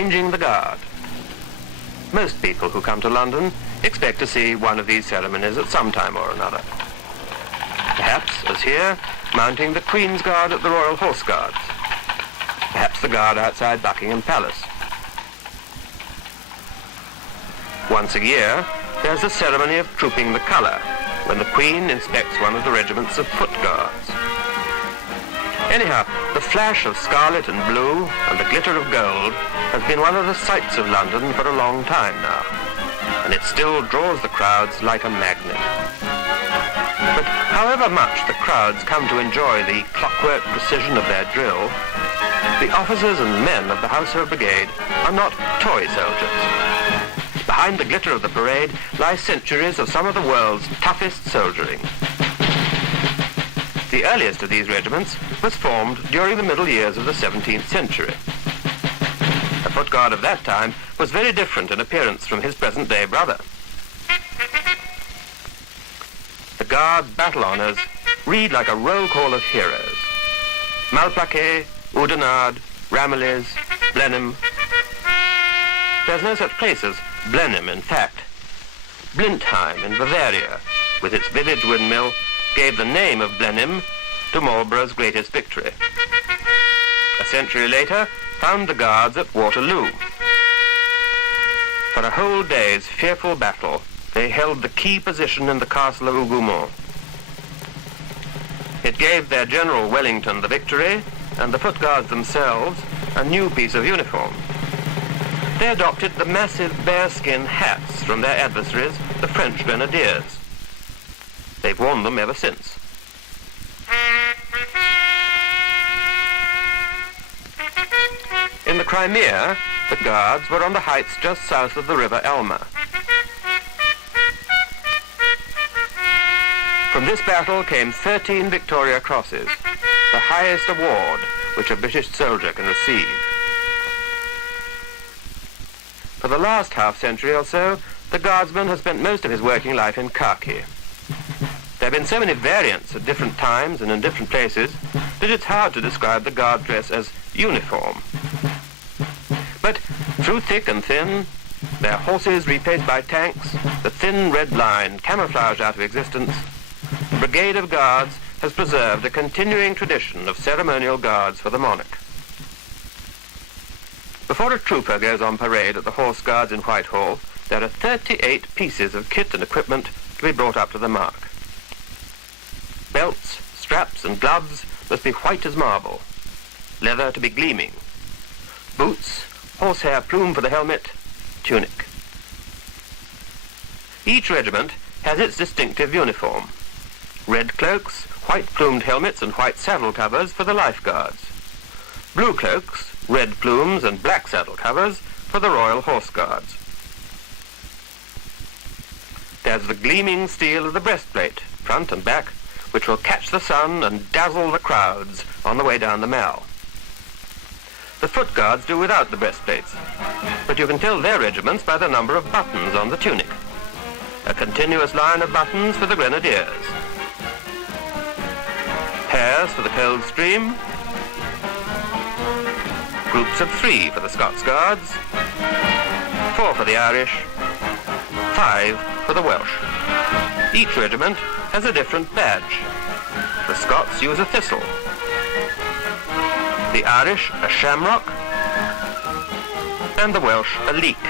changing the guard. Most people who come to London expect to see one of these ceremonies at some time or another. Perhaps, as here, mounting the Queen's Guard at the Royal Horse Guards. Perhaps the guard outside Buckingham Palace. Once a year, there's the ceremony of trooping the colour, when the Queen inspects one of the regiments of foot guards. Anyhow, the flash of scarlet and blue and the glitter of gold has been one of the sights of London for a long time now, and it still draws the crowds like a magnet. But however much the crowds come to enjoy the clockwork precision of their drill, the officers and men of the Household Brigade are not toy soldiers. Behind the glitter of the parade lie centuries of some of the world's toughest soldiering. The earliest of these regiments was formed during the middle years of the 17th century. The foot guard of that time was very different in appearance from his present-day brother. The Guard's battle honours read like a roll call of heroes. Malplaquet, Oudenarde, Ramillies, Blenheim. There's no such place as Blenheim, in fact. Blentheim in Bavaria, with its village windmill, gave the name of Blenheim to Marlborough's greatest victory. A century later, found the Guards at Waterloo. For a whole day's fearful battle, they held the key position in the castle of Hougoumont. It gave their General Wellington the victory, and the Foot Guards themselves a new piece of uniform. They adopted the massive bearskin hats from their adversaries, the French Grenadiers. They've worn them ever since. In the Crimea, the Guards were on the heights just south of the River Elma. From this battle came 13 Victoria Crosses, the highest award which a British soldier can receive. For the last half-century or so, the Guardsman has spent most of his working life in khaki. There have been so many variants at different times and in different places that it's hard to describe the Guard dress as uniform. But through thick and thin, their horses replaced by tanks, the thin red line camouflaged out of existence, the Brigade of Guards has preserved a continuing tradition of ceremonial guards for the monarch. Before a trooper goes on parade at the Horse Guards in Whitehall, there are 38 pieces of kit and equipment to be brought up to the mark. Belts, straps and gloves must be white as marble, leather to be gleaming, boots, horsehair plume for the helmet, tunic. Each regiment has its distinctive uniform. Red cloaks, white plumed helmets and white saddle covers for the Life Guards. Blue cloaks, red plumes and black saddle covers for the Royal Horse Guards. There's the gleaming steel of the breastplate, front and back, which will catch the sun and dazzle the crowds on the way down the Mall. The Foot Guards do without the breastplates, but you can tell their regiments by the number of buttons on the tunic. A continuous line of buttons for the Grenadiers. Pairs for the Coldstream. Groups of 3 for the Scots Guards. 4 for the Irish. 5 for the Welsh. Each regiment has a different badge. The Scots use a thistle. The Irish a shamrock. And the Welsh a leek.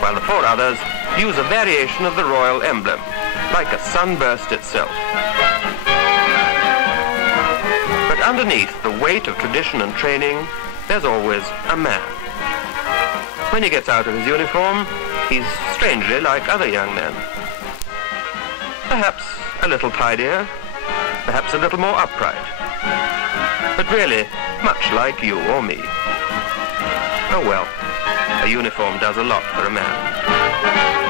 While the 4 others use a variation of the royal emblem, like a sunburst itself. But underneath the weight of tradition and training, there's always a man. When he gets out of his uniform, he's strangely like other young men. Perhaps a little tidier, perhaps a little more upright, but really much like you or me. Oh well, a uniform does a lot for a man.